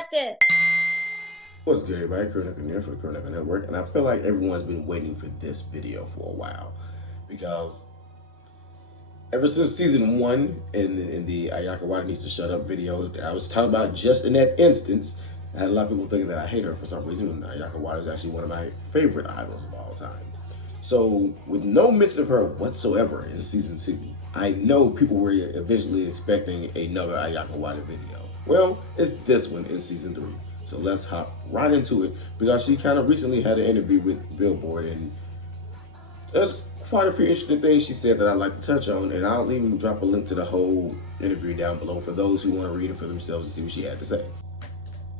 started. What's good, everybody? Kurnick here for the Kurnick Network, and I feel like everyone's been waiting for this video for a while because ever since season 1 in the Ayaka Wada needs to shut up video that I was talking about just in that instance, I had a lot of people thinking that I hate her for some reason when Ayaka Wada is actually one of my favorite idols of all time. So with no mention of her whatsoever in season 2, I know people were eventually expecting another Ayaka Wada video. Well, it's this one in season 3. So let's hop right into it because she kind of recently had an interview with Billboard, and there's quite a few interesting things she said that I'd like to touch on, and I'll even drop a link to the whole interview down below for those who want to read it for themselves and see what she had to say.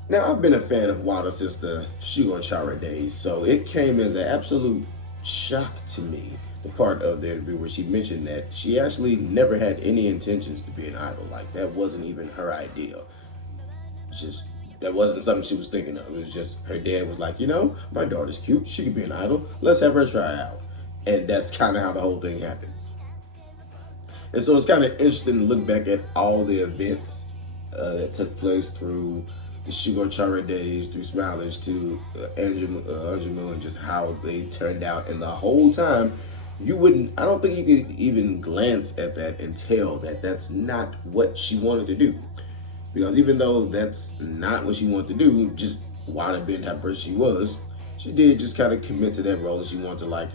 Now, I've been a fan of Wada since the Shugo Chara days, so it came as an absolute shock to me, the part of the interview where she mentioned that she actually never had any intentions to be an idol. Like, that wasn't even her idea. That wasn't something she was thinking of. It was just her dad was like, you know, my daughter's cute. She could be an idol. Let's have her try out. And that's kind of how the whole thing happened. And so it's kind of interesting to look back at all the events that took place through the Shugo Chara days, through Smilers to Anjamu, and just how they turned out. And the whole time, I don't think you could even glance at that and tell that that's not what she wanted to do. Because even though that's not what she wanted to do, just Wada being the type of person she was, she did just kind of commit to that role, and she wanted to,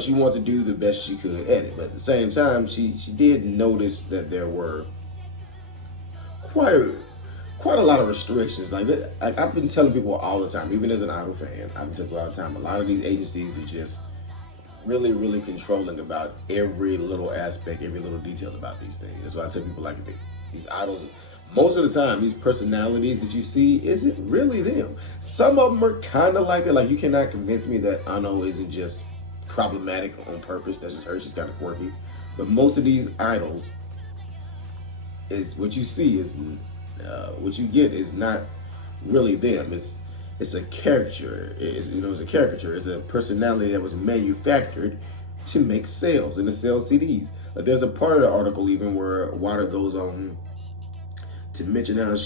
she wanted to do the best she could at it. But at the same time, she did notice that there were quite a lot of restrictions. Like I've been telling people all the time, even as an idol fan, I've been telling people all the time, a lot of these agencies are just really, really controlling about every little aspect, every little detail about these things. That's why I tell people, like, these idols, most of the time, these personalities that you see isn't really them. Some of them are kind of like it. Like, you cannot convince me that Ano isn't just problematic on purpose. That's just her. She's kind of quirky. But most of these idols, is what you see is what you get is not really them. It's a caricature. It's a caricature. It's a personality that was manufactured to make sales and to sell CDs. Like, there's a part of the article even where Wada goes on to mention how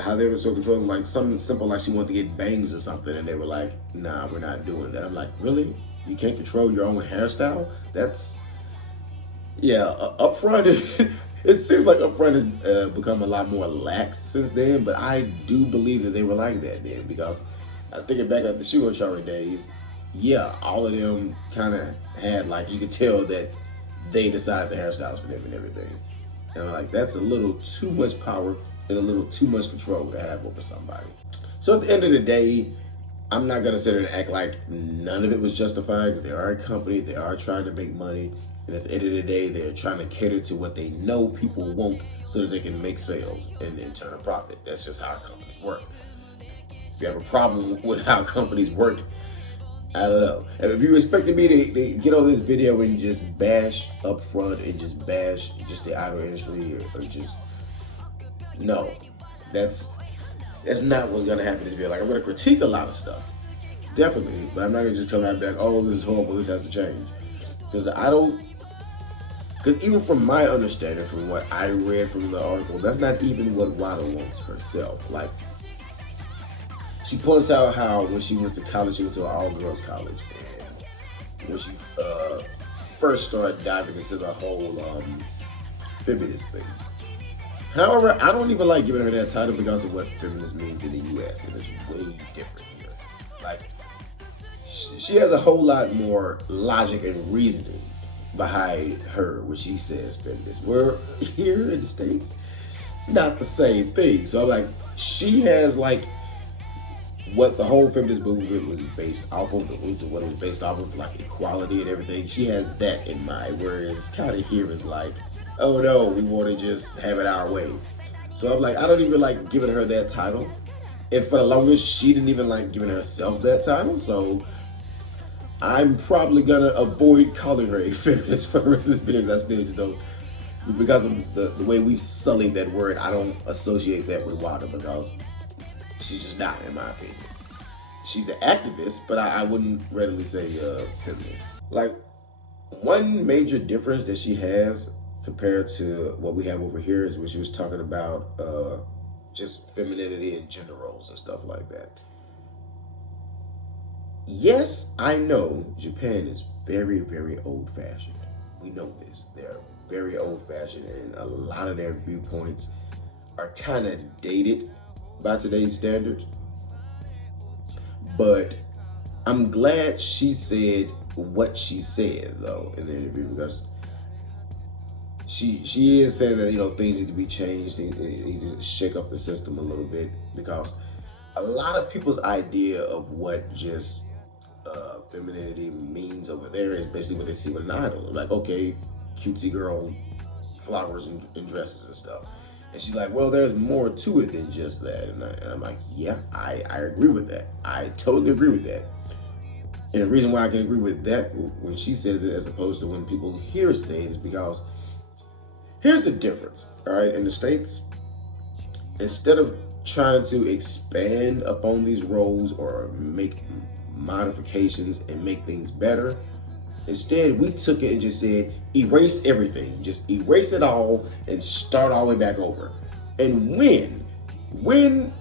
how they were so controlling, like something simple like she wanted to get bangs or something, and they were like, nah, we're not doing that. I'm like, really? You can't control your own hairstyle? That's, yeah, up front, it seems like up front has become a lot more lax since then, but I do believe that they were like that then, because thinking back at the Shugo Chara days, yeah, all of them kind of had, like, you could tell that they decided the hairstyles for them and everything. And I'm like, that's a little too much power and a little too much control to have over somebody. So at the end of the day, I'm not gonna sit there and act like none of it was justified, because they are a company, they are trying to make money, and at the end of the day, they're trying to cater to what they know people want so that they can make sales and then turn a profit. That's just how companies work. If you have a problem with how companies work, I don't know. If you expected me to get on this video and just bash up front and just bash just the idol industry or just, no, that's not what's gonna happen in this video. Like, I'm gonna critique a lot of stuff, definitely, but I'm not gonna just come out back, oh, this is horrible, this has to change. Because even from my understanding, from what I read from the article, that's not even what Wada wants herself. Like, she points out how when she went to college, she went to an all-girls college, and when she first started diving into the whole feminist thing. However, I don't even like giving her that title because of what feminist means in the U.S., and it's way different here. Like, she has a whole lot more logic and reasoning behind her when she says feminist. Where here in the States, it's not the same thing. So I'm like, she has like what the whole feminist movement was based off of, what it was based off of, like equality and everything. She has that in mind, whereas kind of here is like, oh no, we want to just have it our way. So I'm like, I don't even like giving her that title. And for the longest, she didn't even like giving herself that title. So I'm probably gonna avoid calling her a feminist for the rest of this video, because I still just don't, because of the way we've sullied that word. I don't associate that with Wada, because she's just not, in my opinion. She's an activist, but I wouldn't readily say feminist. Like, one major difference that she has compared to what we have over here is when she was talking about just femininity and gender roles and stuff like that. Yes, I know Japan is very, very old fashioned. We know this. They're very old fashioned, and a lot of their viewpoints are kind of dated by today's standards. But I'm glad she said what she said, though, in the interview, because she is saying that, you know, things need to be changed, they need to shake up the system a little bit, because a lot of people's idea of what just femininity means over there is basically what they see with an idol. Like, okay, cutesy girl, flowers and dresses and stuff. And she's like, well, there's more to it than just that. And I'm like, yeah, I agree with that. I totally agree with that. And the reason why I can agree with that when she says it as opposed to when people here say it is because here's the difference, all right? In the States, instead of trying to expand upon these roles or make modifications and make things better, instead we took it and just said, erase everything. Just erase it all and start all the way back over. And when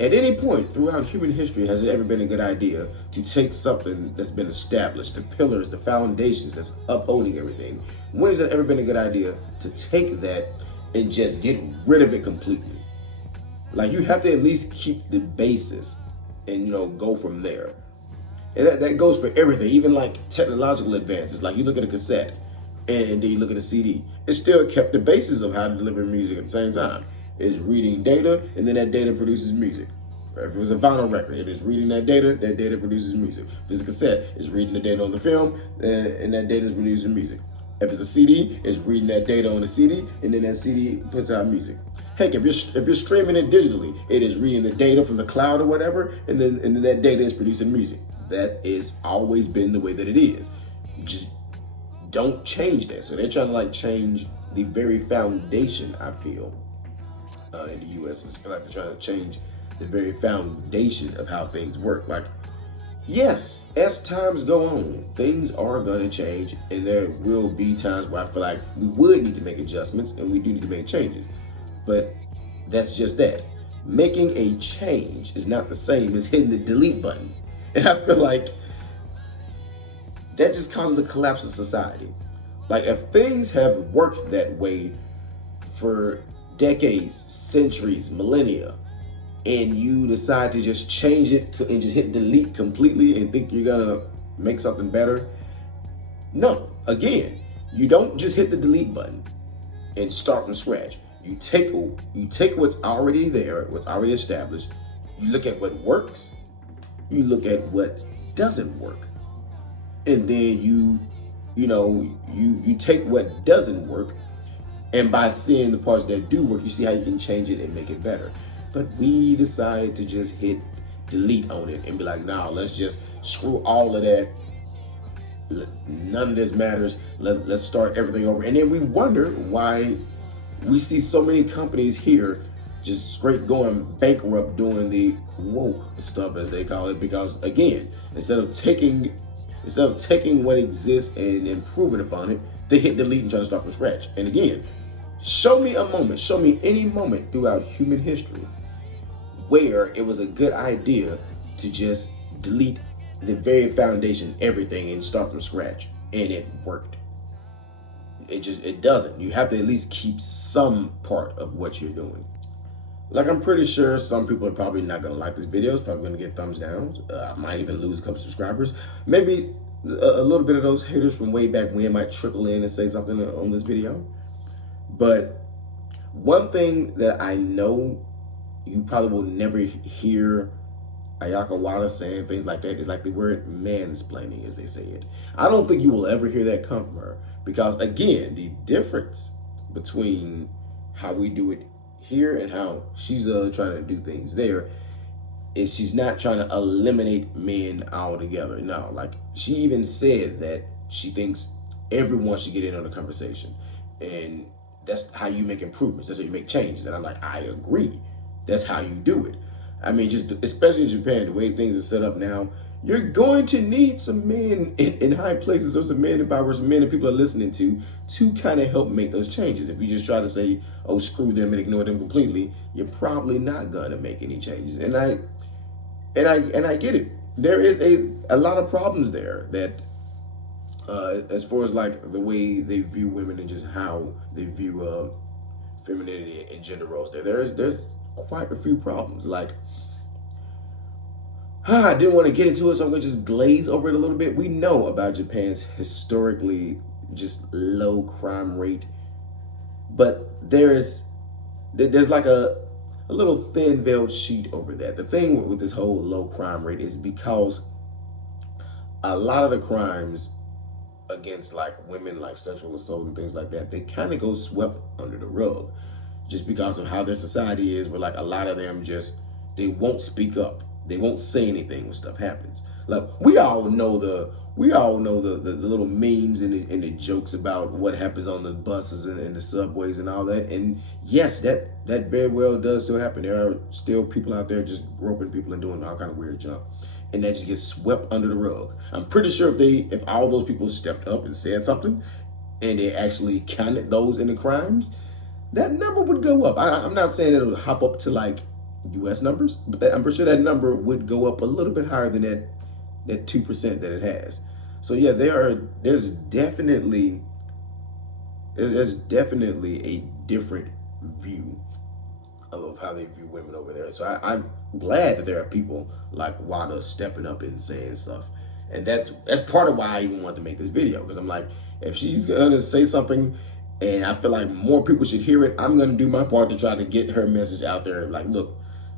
at any point throughout human history has it ever been a good idea to take something that's been established, the pillars, the foundations that's upholding everything? When has it ever been a good idea to take that and just get rid of it completely? Like, you have to at least keep the basis and, you know, go from there. And that goes for everything, even like technological advances. Like, you look at a cassette and then you look at a CD. It still kept the basis of how to deliver music at the same time. It's reading data, and then that data produces music. If it was a vinyl record, it is reading that data produces music. If it's a cassette, it's reading the data on the film, and that data is producing music. If it's a CD, it's reading that data on the CD, and then that CD puts out music. Heck, if you're streaming it digitally, it is reading the data from the cloud or whatever, and then that data is producing music. That has always been the way that it is. Just don't change that. So they're trying to like change the very foundation, I feel, in the U.S. It's like they're trying to change the very foundation of how things work. Like, yes, as times go on, things are going to change, and there will be times where I feel like we would need to make adjustments, and we do need to make changes. But that's just that. Making a change is not the same as hitting the delete button. And I feel like that just causes the collapse of society. Like, if things have worked that way for decades, centuries, millennia, and you decide to just change it and just hit delete completely and think you're gonna make something better, no. Again, you don't just hit the delete button and start from scratch. You take what's already there, what's already established, you look at what works, you look at what doesn't work, and then you take what doesn't work, and by seeing the parts that do work, you see how you can change it and make it better. But we decide to just hit delete on it and be like, nah, let's just screw all of that. None of this matters. Let's start everything over. And then we wonder why we see so many companies here just straight going bankrupt doing the woke stuff, as they call it, because again, instead of taking what exists and improving upon it, they hit delete and try to start from scratch. And again, show me any moment throughout human history where it was a good idea to just delete the very foundation, everything, and start from scratch, and it worked. It doesn't. You have to at least keep some part of what you're doing. Like, I'm pretty sure some people are probably not going to like this video. It's probably going to get thumbs down. I might even lose a couple subscribers. Maybe a little bit of those haters from way back when might trickle in and say something on this video. But one thing that I know you probably will never hear Ayaka Wada saying things like that is like the word mansplaining, as they say it. I don't think you will ever hear that come from her, because again, the difference between how we do it here and how she's trying to do things there is she's not trying to eliminate men altogether. No, like, she even said that she thinks everyone should get in on the conversation, and that's how you make improvements. That's how you make changes. And I'm like, I agree. That's how you do it. I mean, just especially in Japan, the way things are set up now, you're going to need some men in high places, or some men in power, some men that people are listening to kind of help make those changes. If you just try to say, oh, screw them and ignore them completely, you're probably not going to make any changes. And I get it. There is a lot of problems there that as far as like the way they view women and just how they view femininity and gender roles. There's quite a few problems. Like, I didn't want to get into it, so I'm going to just glaze over it a little bit. We know about Japan's historically just low crime rate, but there's like a little thin veiled sheet over that. The thing with this whole low crime rate is because a lot of the crimes against like women, like sexual assault and things like that, they kind of go swept under the rug just because of how their society is, where like a lot of them just, they won't speak up. They won't say anything when stuff happens. Like we all know the little memes and the jokes about what happens on the buses and the subways and all that. And yes, that very well does still happen. There are still people out there just groping people and doing all kind of weird junk, and that just gets swept under the rug. I'm pretty sure if all those people stepped up and said something, and they actually counted those in the crimes, that number would go up. I'm not saying it'll hop up to like U.S. numbers, but I'm pretty sure that number would go up a little bit higher than that 2% that it has. So yeah, there's definitely a different view of how they view women over there. So I'm glad that there are people like Wada stepping up and saying stuff, and that's part of why I even wanted to make this video, because I'm like, if she's gonna say something and I feel like more people should hear it, I'm gonna do my part to try to get her message out there. Like, look,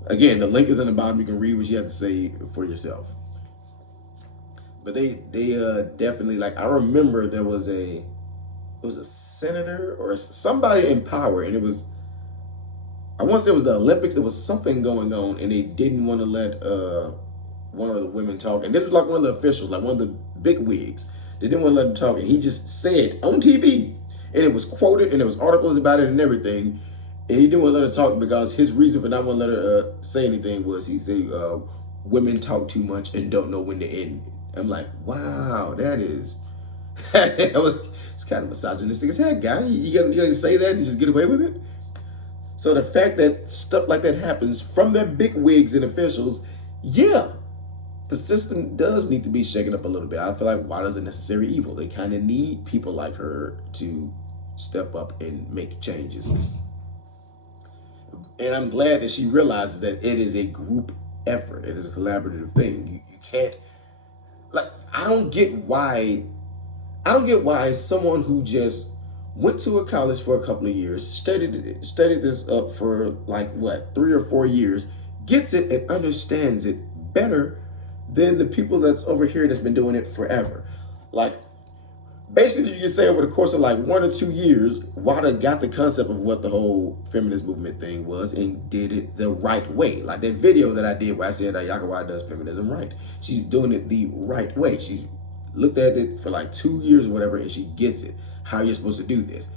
again, the link is in the bottom. You can read what she had to say for yourself. But they definitely, like, I remember there was a senator or somebody in power, and it was, I want to say it was the Olympics. There was something going on, and they didn't want to let one of the women talk. And this was like one of the officials, like one of the big wigs. They didn't want to let him talk, and he just said on TV, and it was quoted, and there was articles about it and everything. And he didn't want to let her talk because his reason for not wanting to let her say anything was, he said women talk too much and don't know when to end. I'm like, wow, it's kind of misogynistic as heck, guy. You gonna say that and just get away with it? So the fact that stuff like that happens from their big wigs and officials, yeah, the system does need to be shaken up a little bit. I feel like Wada's a necessary evil. They kind of need people like her to step up and make changes. And I'm glad that she realizes that it is a group effort. It is a collaborative thing. You can't, like, I don't get why someone who just went to a college for a couple of years, studied this up for like what, 3 or 4 years, gets it and understands it better than the people that's over here that's been doing it forever. Like, basically, you can say over the course of like 1 or 2 years, Wada got the concept of what the whole feminist movement thing was and did it the right way. Like that video that I did where I said Ayaka Wada does feminism right. She's doing it the right way. She's looked at it for like 2 years or whatever, and she gets it, how you're supposed to do this.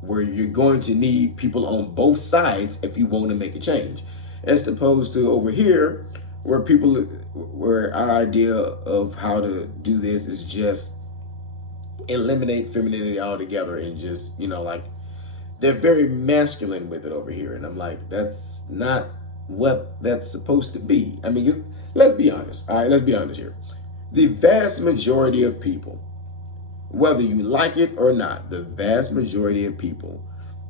Where you're going to need people on both sides if you want to make a change. As opposed to over here, where our idea of how to do this is just eliminate femininity altogether, and just, you know, like, they're very masculine with it over here, and I'm like, that's not what that's supposed to be. I mean, let's be honest. All right, let's be honest here. The vast majority of people, whether you like it or not, the vast majority of people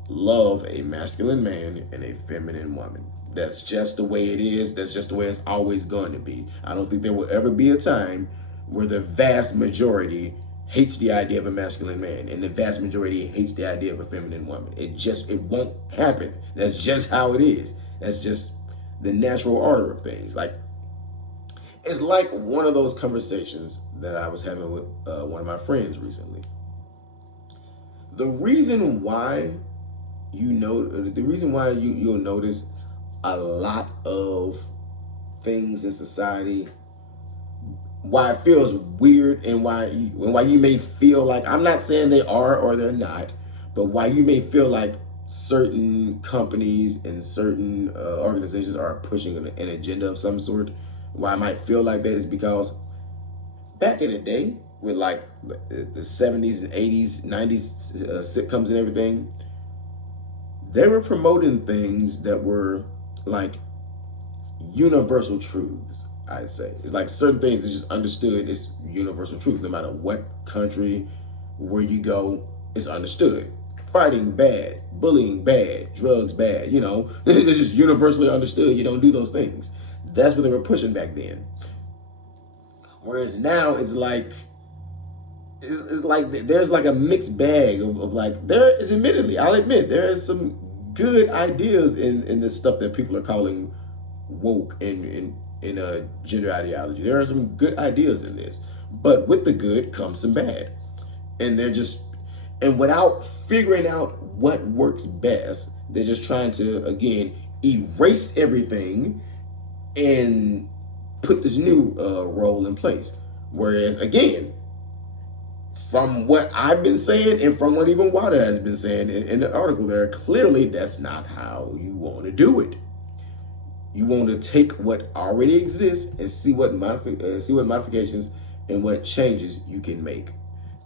love a masculine man and a feminine woman. That's just the way it is. That's just the way it's always going to be. I don't think there will ever be a time where the vast majority hates the idea of a masculine man and the vast majority hates the idea of a feminine woman. It won't happen. That's just how it is. That's just the natural order of things. Like, it's like one of those conversations that I was having with one of my friends recently. The reason why you'll notice a lot of things in society, why it feels weird, and why you may feel like, I'm not saying they are or they're not, but why you may feel like certain companies and certain organizations are pushing an agenda of some sort, Why I might feel like that is because back in the day, with like the 70s and 80s, 90s sitcoms and everything, they were promoting things that were like universal truths. I'd say it's like certain things that just understood. It's universal truth. No matter what country, where you go, it's understood. Fighting bad, bullying bad, drugs bad. You know, it's just universally understood. You don't do those things. That's what they were pushing back then. Whereas now it's like there's like a mixed bag of like there is, admittedly, I'll admit there is some good ideas in this stuff that people are calling woke in a gender ideology. There are some good ideas in this, but with the good comes some bad, and they're just, and without figuring out what works best, they're just trying to again erase everything and put this new role in place. Whereas again, from what I've been saying and from what even WOTA has been saying in the article there, clearly that's not how you want to do it. You want to take what already exists and see what modifications and what changes you can make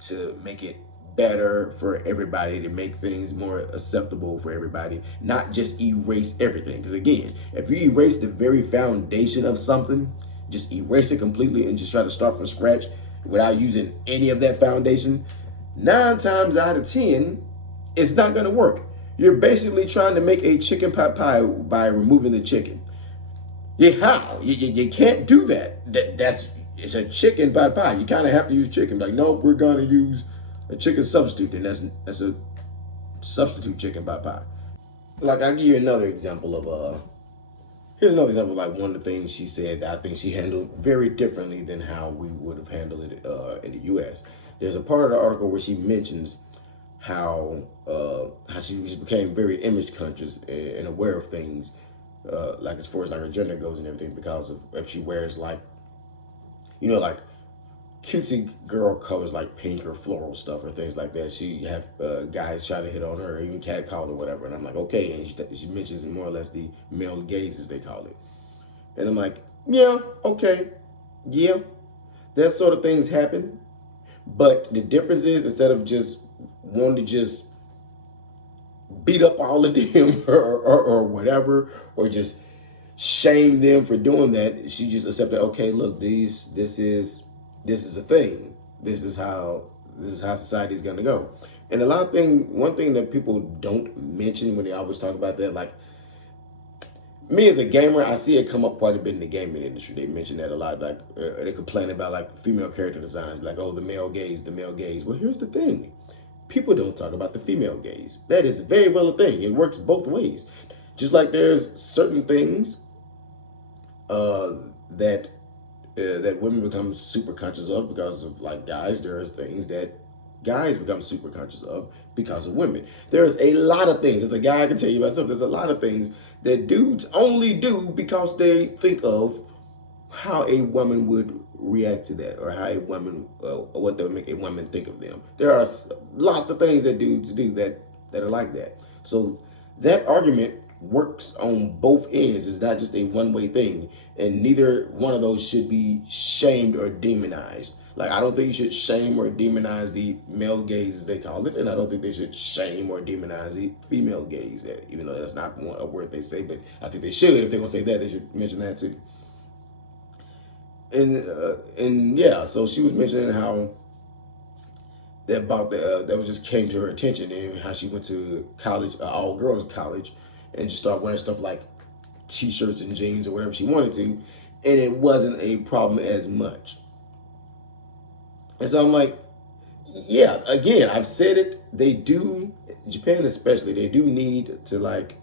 to make it better for everybody, to make things more acceptable for everybody, not just erase everything. Because again, if you erase the very foundation of something, just erase it completely and just try to start from scratch without using any of that foundation, 9 times out of 10, it's not going to work. You're basically trying to make a chicken pot pie by removing the chicken. Yeah, how? You can't do that. That's it's a chicken pot pie. You kind of have to use chicken. Like, no, we're going to use a chicken substitute, and that's a substitute chicken pot pie. Like, I'll give you another example of here's another example of like one of the things she said that I think she handled very differently than how we would have handled it in the U.S. There's a part of the article where she mentions how she just became very image conscious and aware of things, like as far as like her gender goes and everything, because of if she wears like, you know, like cutesy girl colors like pink or floral stuff or things like that. She have guys try to hit on her, or even catcall or whatever. And I'm like, okay. And she mentions more or less the male gaze, as they call it. And I'm like, yeah, okay, yeah, that sort of things happen. But the difference is, instead of just wanting to just beat up all of them or whatever, or just shame them for doing that, she just accepted, okay, look, this is a thing. This is how society is gonna go. And one thing that people don't mention when they always talk about that, like me as a gamer, I see it come up quite a bit in the gaming industry. They mention that a lot. Like they complain about like female character designs, like, oh, the male gaze, the male gaze. Well, here's the thing: people don't talk about the female gaze. That is very well a thing. It works both ways. Just like there's certain things that that women become super conscious of because of like guys. There's things that guys become super conscious of because of women. There's a lot of things. As a guy, I can tell you myself, there's a lot of things that dudes only do because they think of how a woman would react to that, or how a woman, what that would make a woman think of them. There are lots of things that dudes do that are like that. So that argument works on both ends. It's not just a one-way thing, and neither one of those should be shamed or demonized. Like, I don't think you should shame or demonize the male gaze, as they call it, and I don't think they should shame or demonize the female gaze, even though that's not a word they say, but I think they should. If they're gonna say that, they should mention that too. And yeah, so she was mentioning how that was just came to her attention, and how she went to college, all girls college, and just started wearing stuff like t-shirts and jeans or whatever she wanted to, and it wasn't a problem as much. And so I'm like, yeah, again, I've said it, they do, Japan especially, they do need to like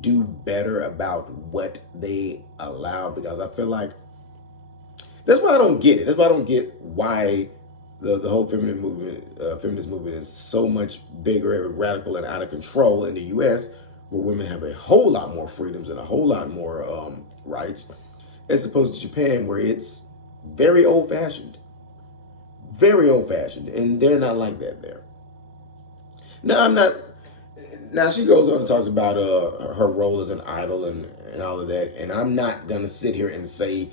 do better about what they allow, because I feel like that's why I don't get it. That's why I don't get why the whole feminist movement is so much bigger and radical and out of control in the U.S., where women have a whole lot more freedoms and a whole lot more rights, as opposed to Japan, where it's very old-fashioned, and they're not like that there. Now, I'm not. now she goes on and talks about her role as an idol and all of that. And I'm not gonna sit here and say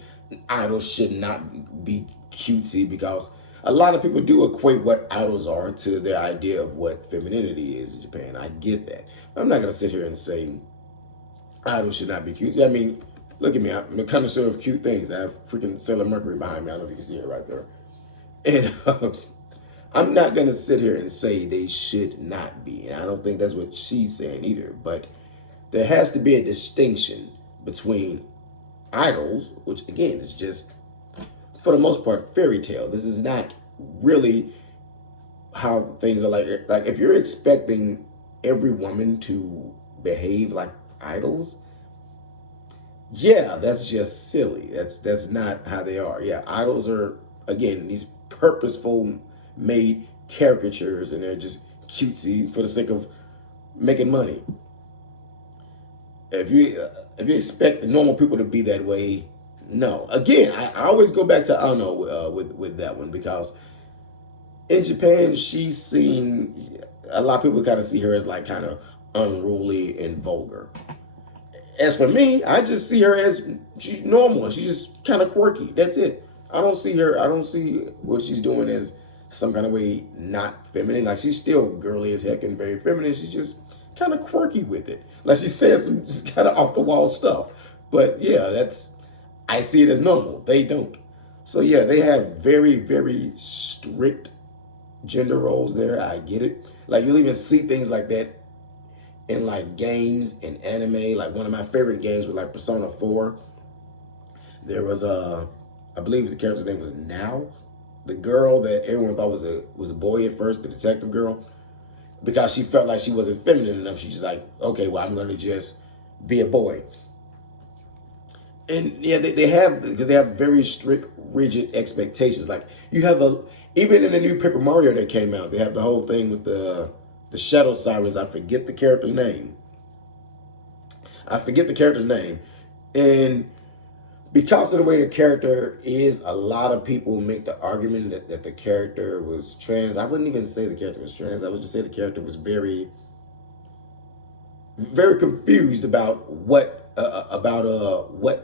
idols should not be cutesy, because a lot of people do equate what idols are to their idea of what femininity is in Japan. I get that. I'm not gonna sit here and say idols should not be cutesy. I mean, look at me. I'm a connoisseur of cute things. I have freaking Sailor Mercury behind me. I don't know if you can see it right there. And I'm not going to sit here and say they should not be. And I don't think that's what she's saying either. But there has to be a distinction between idols, which again is just, for the most part, fairy tale. This is not really how things are like if you're expecting every woman to behave like idols, yeah, that's just silly. That's not how they are. Yeah, idols are, again, these purposeful made caricatures, and they're just cutesy for the sake of making money. If you expect the normal people to be that way, no. Again, I always go back to Ano with that one, because in Japan she's seen, a lot of people kind of see her as like kind of unruly and vulgar. As for me, I just see her as she's normal. She's just kind of quirky. That's it. I don't see what she's doing as some kind of way not feminine. Like, she's still girly as heck and very feminine. She's just kind of quirky with it. Like, she says some kind of off the wall stuff. But yeah, I see it as normal. They don't. So yeah, they have very, very strict gender roles there. I get it. Like, you'll even see things like that in like games and anime. Like, one of my favorite games was like Persona 4. There was I believe the character's name was Now, the girl that everyone thought was a boy at first, the detective girl, because she felt like she wasn't feminine enough. She's just like, okay, well, I'm gonna just be a boy. And yeah, they have, because they have very strict, rigid expectations. Like, you have even in the new Paper Mario that came out, they have the whole thing with the shadow sirens. I forget the character's name. And because of the way the character is, a lot of people make the argument that the character was trans. I wouldn't even say the character was trans. I would just say the character was very, very confused about what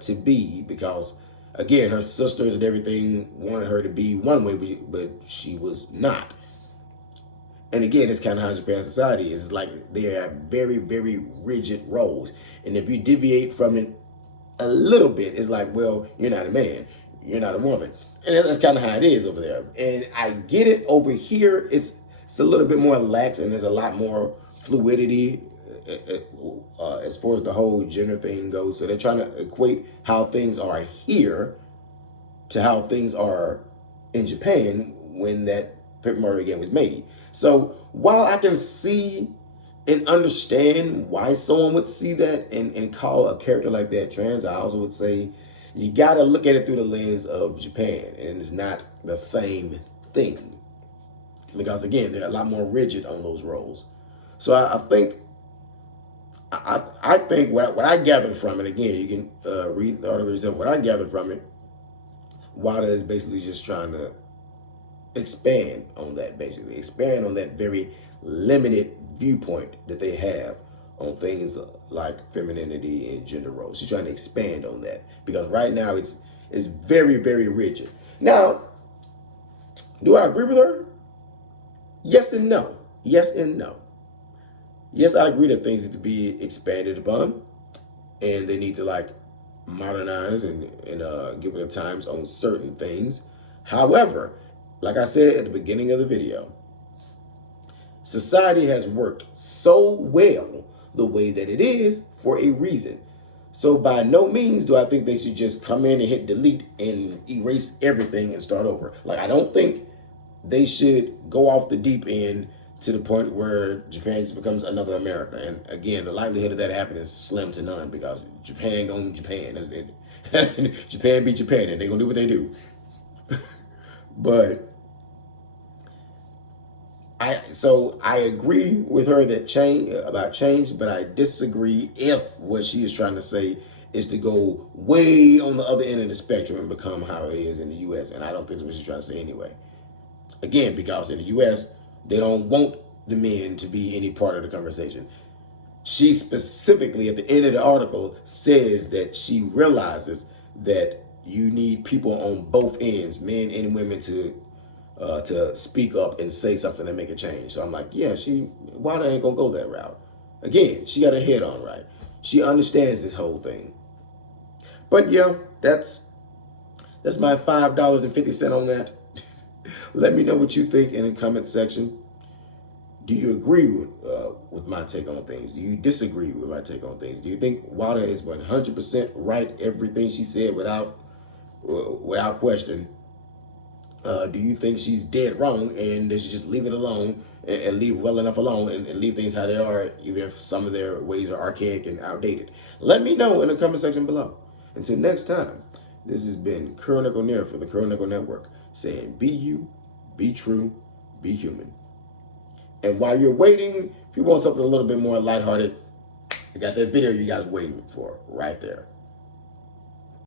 to be, because again, her sisters and everything wanted her to be one way, but she was not. And again, it's kind of how Japan society is. It's like they have very, very rigid roles. And if you deviate from it a little bit, it's like, well, you're not a man, you're not a woman. And that's kind of how it is over there. And I get it. Over here, it's a little bit more lax, and there's a lot more fluidity as far as the whole gender thing goes. So they're trying to equate how things are here to how things are in Japan when that Paper Mario game was made. So while I can see and understand why someone would see that and call a character like that trans, I also would say you got to look at it through the lens of Japan, and it's not the same thing, because again, they're a lot more rigid on those roles. So I think what I gather from it, again, you can read the article yourself. What I gather from it, WOTA is basically just trying to expand on that, very limited viewpoint that they have on things like femininity and gender roles. She's trying to expand on that, because right now it's very, very rigid. Now, do I agree with her? Yes and no. Yes and no. Yes, I agree that things need to be expanded upon, and they need to like modernize and get with the times on certain things. However, like I said at the beginning of the video, society has worked so well the way that it is for a reason. So by no means do I think they should just come in and hit delete and erase everything and start over. Like, I don't think they should go off the deep end to the point where Japan just becomes another America. And again, the likelihood of that happening is slim to none, because Japan gonna Japan. Japan be Japan, and they're gonna do what they do. But I agree with her that change, but I disagree if what she is trying to say is to go way on the other end of the spectrum and become how it is in the U.S. And I don't think that's what she's trying to say anyway. Again, because in the U.S., they don't want the men to be any part of the conversation. she specifically at the end of the article says that she realizes that you need people on both ends, men and women, to speak up and say something and make a change. So I'm like, yeah, Wada ain't gonna go that route. Again, she got her head on right. She understands this whole thing. But yeah, that's my $5.50 on that. Let me know what you think in the comment section. Do you agree with my take on things? Do you disagree with my take on things? Do you think Wada is 100% right, everything she said without question? Do you think she's dead wrong and they should just leave it alone and leave well enough alone and leave things how they are, even if some of their ways are archaic and outdated? Let me know in the comment section below. Until next time, this has been Curl Nickel Near for the Curl Nickel Network, saying be you, be true, be human. And while you're waiting, if you want something a little bit more lighthearted, I got that video you guys waiting for right there.